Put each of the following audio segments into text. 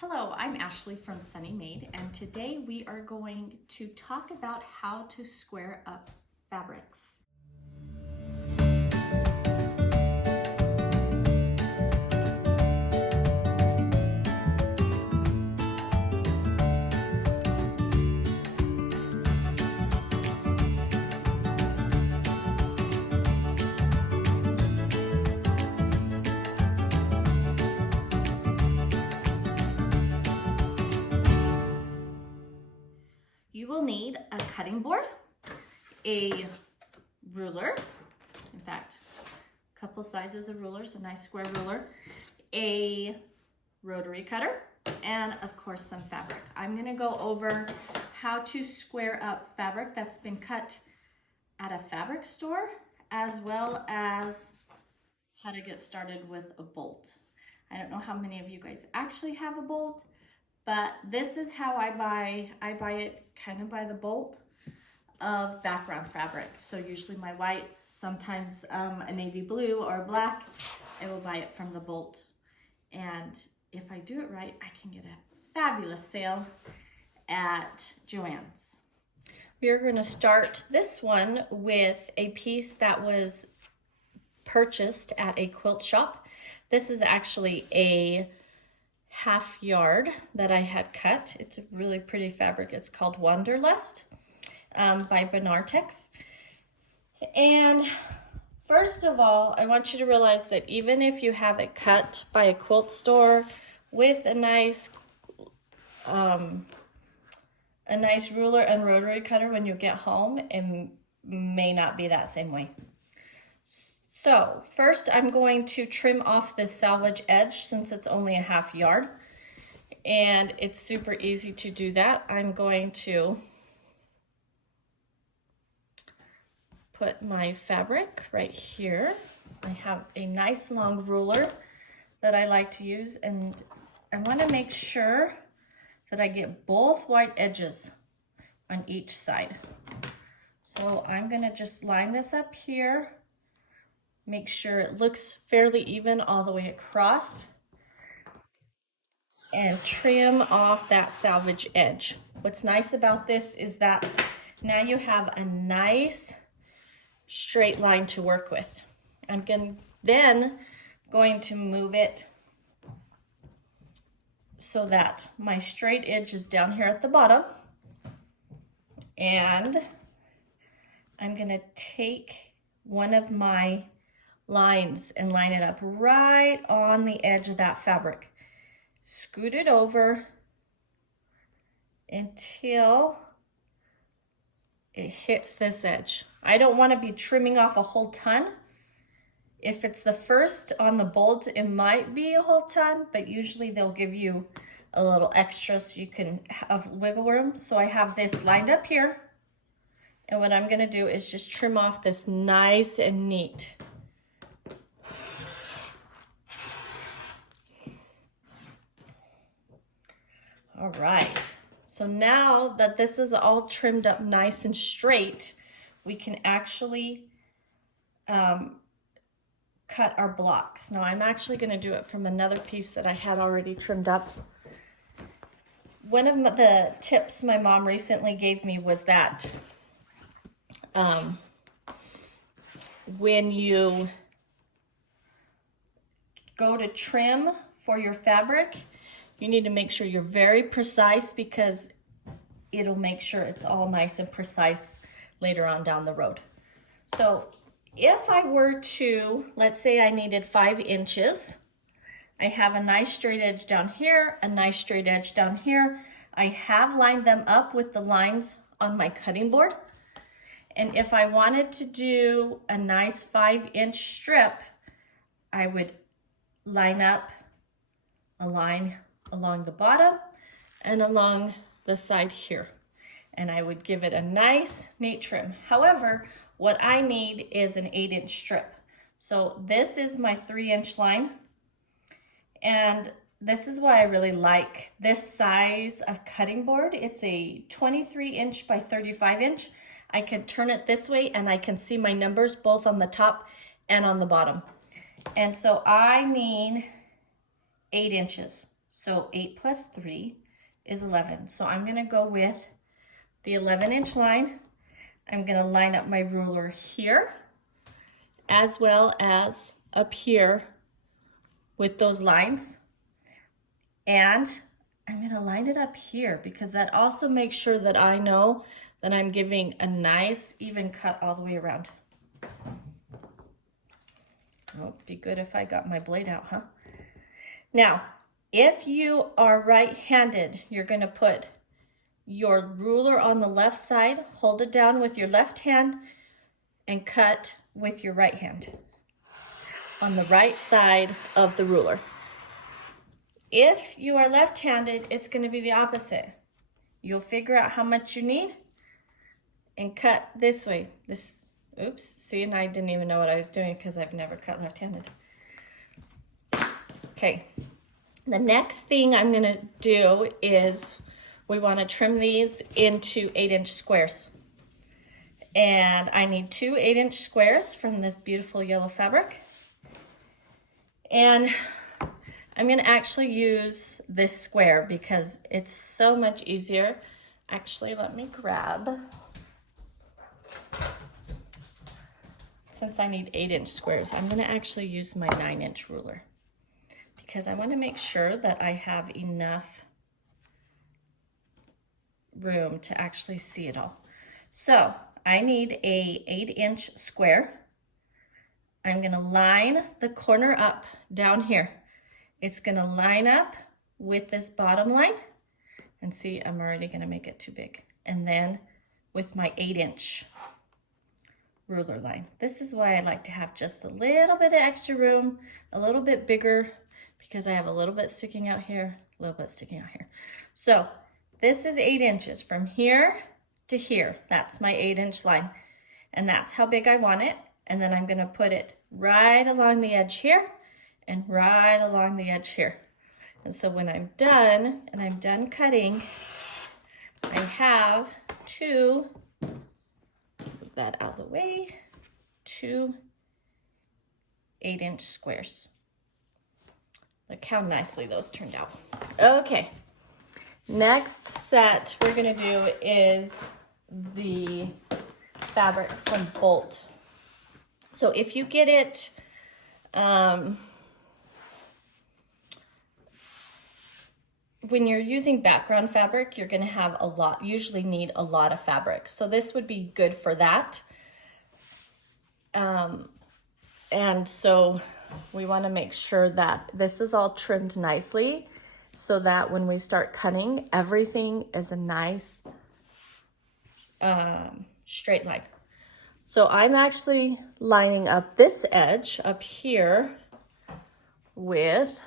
Hello, I'm Ashley from Sunny Maid, and today we are going to talk about how to square up fabrics. You will need a cutting board, a ruler, in fact, a couple sizes of rulers, a nice square ruler, a rotary cutter, and of course some fabric. I'm gonna go over how to square up fabric that's been cut at a fabric store, as well as how to get started with a bolt. I don't know how many of you guys actually have a bolt, but this is how I buy it kind of by the bolt of background fabric. So usually my whites, sometimes a navy blue or black, I will buy it from the bolt. And if I do it right, I can get a fabulous sale at Joann's. We are going to start this one with a piece that was purchased at a quilt shop. This is actually a half yard that I had cut. It's a really pretty fabric. It's called Wanderlust by Benartex. And first of all, I want you to realize that even if you have it cut by a quilt store with a nice ruler and rotary cutter, when you get home, it may not be that same way. So first I'm going to trim off this salvage edge since it's only a half yard, and it's super easy to do that. I'm going to put my fabric right here. I have a nice long ruler that I like to use, and I want to make sure that I get both white edges on each side. So I'm going to just line this up here. Make sure it looks fairly even all the way across, and trim off that salvage edge. What's nice about this is that now you have a nice straight line to work with. I'm then going to move it so that my straight edge is down here at the bottom, and I'm going to take one of my lines and line it up right on the edge of that fabric. Scoot it over until it hits this edge. I don't want to be trimming off a whole ton. If it's the first on the bolt, it might be a whole ton, but usually they'll give you a little extra so you can have wiggle room. So I have this lined up here, and what I'm going to do is just trim off this nice and neat. All right, so now that this is all trimmed up nice and straight, we can actually cut our blocks. Now I'm actually going to do it from another piece that I had already trimmed up. One of the tips my mom recently gave me was that when you go to trim for your fabric, you need to make sure you're very precise, because it'll make sure it's all nice and precise later on down the road. So if I were to, let's say I needed 5 inches, I have a nice straight edge down here, a nice straight edge down here. I have lined them up with the lines on my cutting board. And if I wanted to do a nice 5-inch strip, I would line up a line along the bottom and along the side here, and I would give it a nice neat trim. However, what I need is an 8-inch strip. So this is my 3-inch line, and this is why I really like this size of cutting board. It's a 23-inch by 35-inch. I can turn it this way and I can see my numbers both on the top and on the bottom. And so I need 8 inches. So 8 plus 3 is 11. So I'm gonna go with the 11-inch line. I'm gonna line up my ruler here, as well as up here with those lines. And I'm gonna line it up here because that also makes sure that I know that I'm giving a nice even cut all the way around. Oh, be good if I got my blade out, huh? Now, if you are right-handed, you're gonna put your ruler on the left side, hold it down with your left hand, and cut with your right hand on the right side of the ruler. If you are left-handed, it's gonna be the opposite. You'll figure out how much you need and cut this way. Oops, see, and I didn't even know what I was doing because I've never cut left-handed. Okay, the next thing I'm gonna do is we wanna trim these into 8-inch squares. And I need 2 8-inch squares from this beautiful yellow fabric. And I'm gonna actually use this square because it's so much easier. Actually, let me grab, since I need 8-inch squares, I'm gonna actually use my 9-inch ruler because I wanna make sure that I have enough room to actually see it all. So I need a 8-inch square. I'm gonna line the corner up down here. It's gonna line up with this bottom line. And see, I'm already gonna make it too big. And then with my 8-inch ruler line. This is why I like to have just a little bit of extra room, a little bit bigger, because I have a little bit sticking out here, a little bit sticking out here. So this is 8 inches from here to here. That's my 8-inch line. And that's how big I want it. And then I'm gonna put it right along the edge here and right along the edge here. And so when I'm done, and I'm done cutting, I have move that out of the way, 2 8-inch squares. Look how nicely those turned out. Okay, next set we're gonna do is the fabric from Bolt. So if you get it, when you're using background fabric, you're gonna have usually need a lot of fabric. So this would be good for that. And so we wanna make sure that this is all trimmed nicely so that when we start cutting, everything is a nice straight line. So I'm actually lining up this edge up here with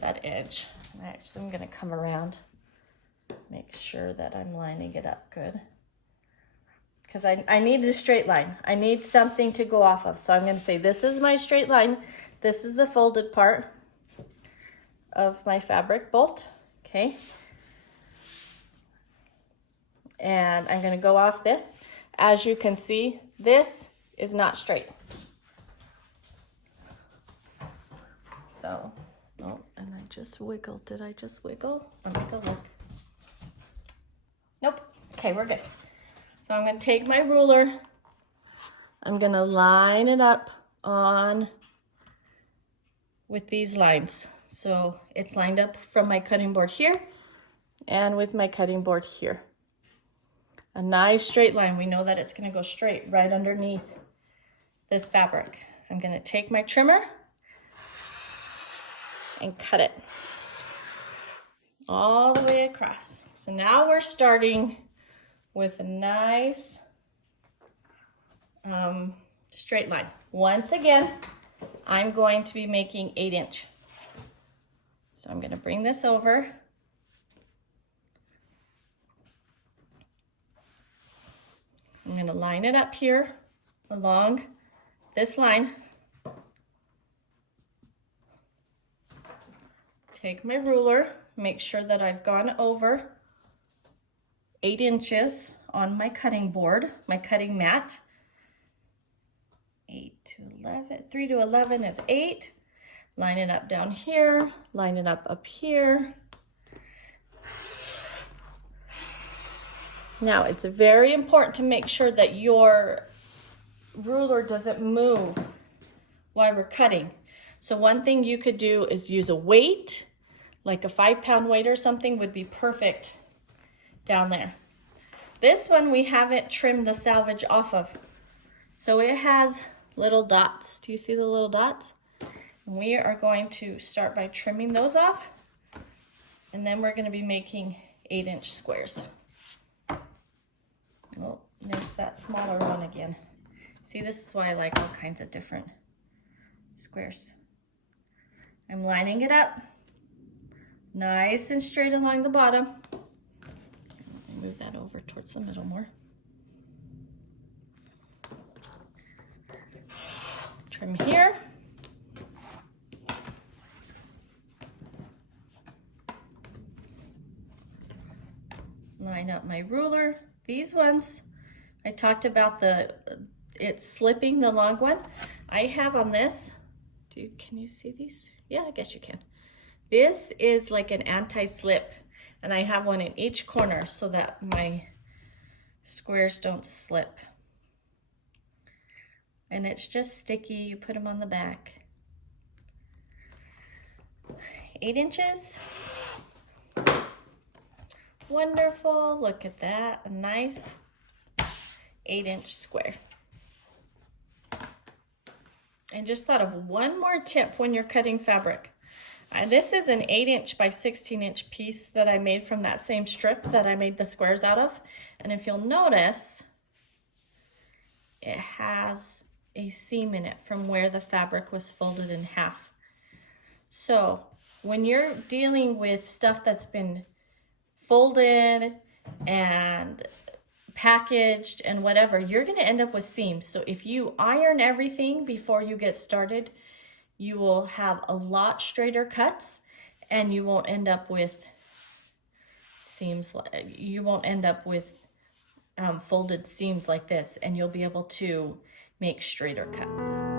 that edge. I'm gonna come around, make sure that I'm lining it up good. Because I need a straight line. I need something to go off of. So I'm gonna say this is my straight line. This is the folded part of my fabric bolt, okay? And I'm gonna go off this. As you can see, this is not straight. So, oh, and I just wiggled. Did I just wiggle? Let me go look. Nope. Okay, we're good. So I'm gonna take my ruler. I'm gonna line it up on with these lines. So it's lined up from my cutting board here and with my cutting board here. A nice straight line. We know that it's gonna go straight right underneath this fabric. I'm gonna take my trimmer and cut it all the way across. So now we're starting with a nice straight line. Once again, I'm going to be making 8-inch. So I'm gonna bring this over. I'm gonna line it up here along this line. Take my ruler, make sure that I've gone over 8 inches on my cutting board, my cutting mat. 8 to 11, 3 to 11 is 8. Line it up down here, line it up here. Now, it's very important to make sure that your ruler doesn't move while we're cutting. So one thing you could do is use a weight, like a 5-pound weight or something would be perfect down there. This one we haven't trimmed the salvage off of. So it has little dots. Do you see the little dots? And we are going to start by trimming those off. And then we're going to be making 8-inch squares. Oh, there's that smaller one again. See, this is why I like all kinds of different squares. I'm lining it up nice and straight along the bottom. Let me move that over towards the middle more. Trim here. Line up my ruler. These ones, I talked about it's slipping, the long one. I have on this, can you see these? Yeah, I guess you can. This is like an anti-slip, and I have one in each corner so that my squares don't slip. And it's just sticky, you put them on the back. 8 inches. Wonderful, look at that, a nice 8-inch square. And just thought of one more tip when you're cutting fabric. This is an 8-inch by 16-inch piece that I made from that same strip that I made the squares out of. And if you'll notice, it has a seam in it from where the fabric was folded in half. So when you're dealing with stuff that's been folded and packaged and whatever, you're going to end up with seams. So if you iron everything before you get started, you will have a lot straighter cuts and you won't end up with seams. You won't end up with folded seams like this, and you'll be able to make straighter cuts.